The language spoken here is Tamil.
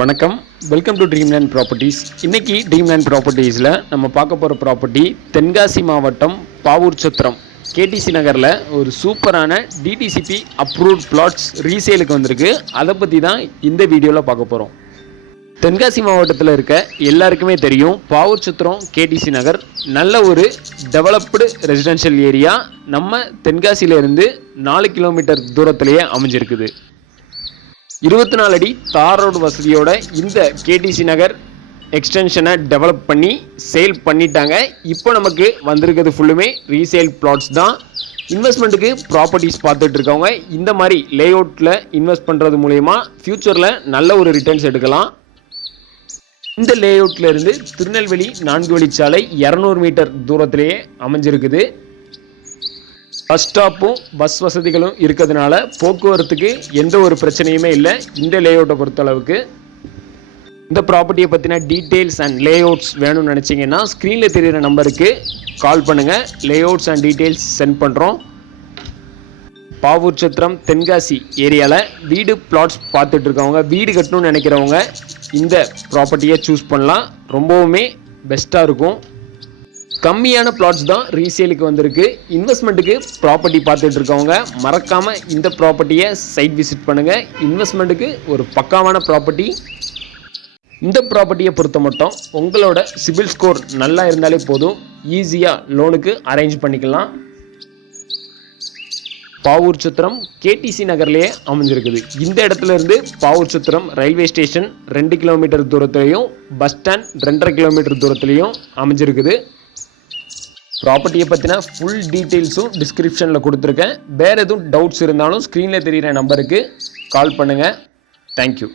வணக்கம், வெல்கம் டு ட்ரீம்லேண்ட் ப்ராப்பர்ட்டிஸ். இன்றைக்கி ட்ரீம்லேண்ட் ப்ராப்பர்ட்டிஸில் நம்ம பார்க்க போகிற ப்ராப்பர்ட்டி தென்காசி மாவட்டம் பாவூர் சத்திரம் கேடிசி நகரில் ஒரு சூப்பரான டிடிசிபி அப்ரூவ்ட் பிளாட்ஸ் ரீசேலுக்கு வந்திருக்கு. அதை பற்றி தான் இந்த வீடியோவில் பார்க்க போகிறோம். தென்காசி மாவட்டத்தில் இருக்க எல்லாருக்குமே தெரியும், பாவூர் சத்திரம் கேடிசி நகர் நல்ல ஒரு டெவலப்டு ரெசிடென்ஷியல் ஏரியா. நம்ம தென்காசியிலேருந்து 4 கிலோமீட்டர் தூரத்திலேயே அமைஞ்சிருக்குது. 24 அடி தார் ரோடு வசதியோட இந்த கேடிசி நகர் எக்ஸ்டென்ஷனை டெவலப் பண்ணி சேல் பண்ணிட்டாங்க. இப்போ நமக்கு வந்திருக்கிறது ஃபுல்லுமே ரீசேல் பிளாட்ஸ் தான். இன்வெஸ்ட்மெண்ட்டுக்கு ப்ராப்பர்ட்டிஸ் பார்த்துட்டு இருக்கவங்க இந்த மாதிரி லே அவுட்டில் இன்வெஸ்ட் பண்ணுறது மூலயமா ஃப்யூச்சரில் நல்ல ஒரு ரிட்டர்ன்ஸ் எடுக்கலாம். இந்த லே அவுட்டில் இருந்து திருநெல்வேலி 4 வழிச்சாலை 200 மீட்டர் தூரத்திலேயே அமைஞ்சிருக்குது. பஸ் ஸ்டாப்பும் பஸ் வசதிகளும் இருக்கிறதுனால போக்குவரத்துக்கு எந்த ஒரு பிரச்சனையுமே இல்லை. இந்த லே அவுட்டை பொறுத்தளவுக்கு இந்த ப்ராப்பர்ட்டியை பற்றின டீட்டெயில்ஸ் அண்ட் லே அவுட்ஸ் வேணும்னு நினச்சிங்கன்னா ஸ்க்ரீனில் தெரிகிற நம்பருக்கு கால் பண்ணுங்கள். லே அவுட்ஸ் அண்ட் டீட்டெயில்ஸ் சென்ட் பண்ணுறோம். பாவூர் சத்திரம் தென்காசி ஏரியாவில் வீடு பிளாட்ஸ் பார்த்துட்டு இருக்கவங்க, வீடு கட்டணும்னு நினைக்கிறவங்க இந்த ப்ராப்பர்ட்டியை சூஸ் பண்ணலாம். ரொம்பவுமே பெஸ்ட்டாக இருக்கும். கம்மியான பிளாட்ஸ் தான் ரீசேலுக்கு வந்திருக்கு. இன்வெஸ்ட்மெண்ட்டுக்கு ப்ராப்பர்ட்டி பார்த்துட்டு இருக்கவங்க மறக்காமல் இந்த ப்ராப்பர்ட்டியை சைட் விசிட் பண்ணுங்கள். இன்வெஸ்ட்மெண்ட்டுக்கு ஒரு பக்காவான ப்ராப்பர்ட்டி. இந்த ப்ராப்பர்ட்டியை பொறுத்த மட்டும் உங்களோட சிபில் ஸ்கோர் நல்லா இருந்தாலே போதும், ஈஸியாக லோனுக்கு அரேஞ்ச் பண்ணிக்கலாம். பாவூர் சத்திரம் கேடிசி நகர்லேயே அமைஞ்சிருக்குது. இந்த இடத்துல இருந்து Pavoor Chatram railway station 2 kilometre தூரத்துலையும், பஸ் ஸ்டாண்ட் 2.5 கிலோமீட்டர் தூரத்துலையும் அமைஞ்சிருக்குது. ப்ராப்பர்ட்டியை பற்றின ஃபுல் டீட்டெயில்ஸும் டிஸ்கிரிப்ஷனில் கொடுத்துருக்கேன். வேறு எதுவும் டவுட்ஸ் இருந்தாலும் ஸ்க்ரீனில் தெரிகிற நம்பருக்கு கால் பண்ணுங்கள். தேங்க்யூ.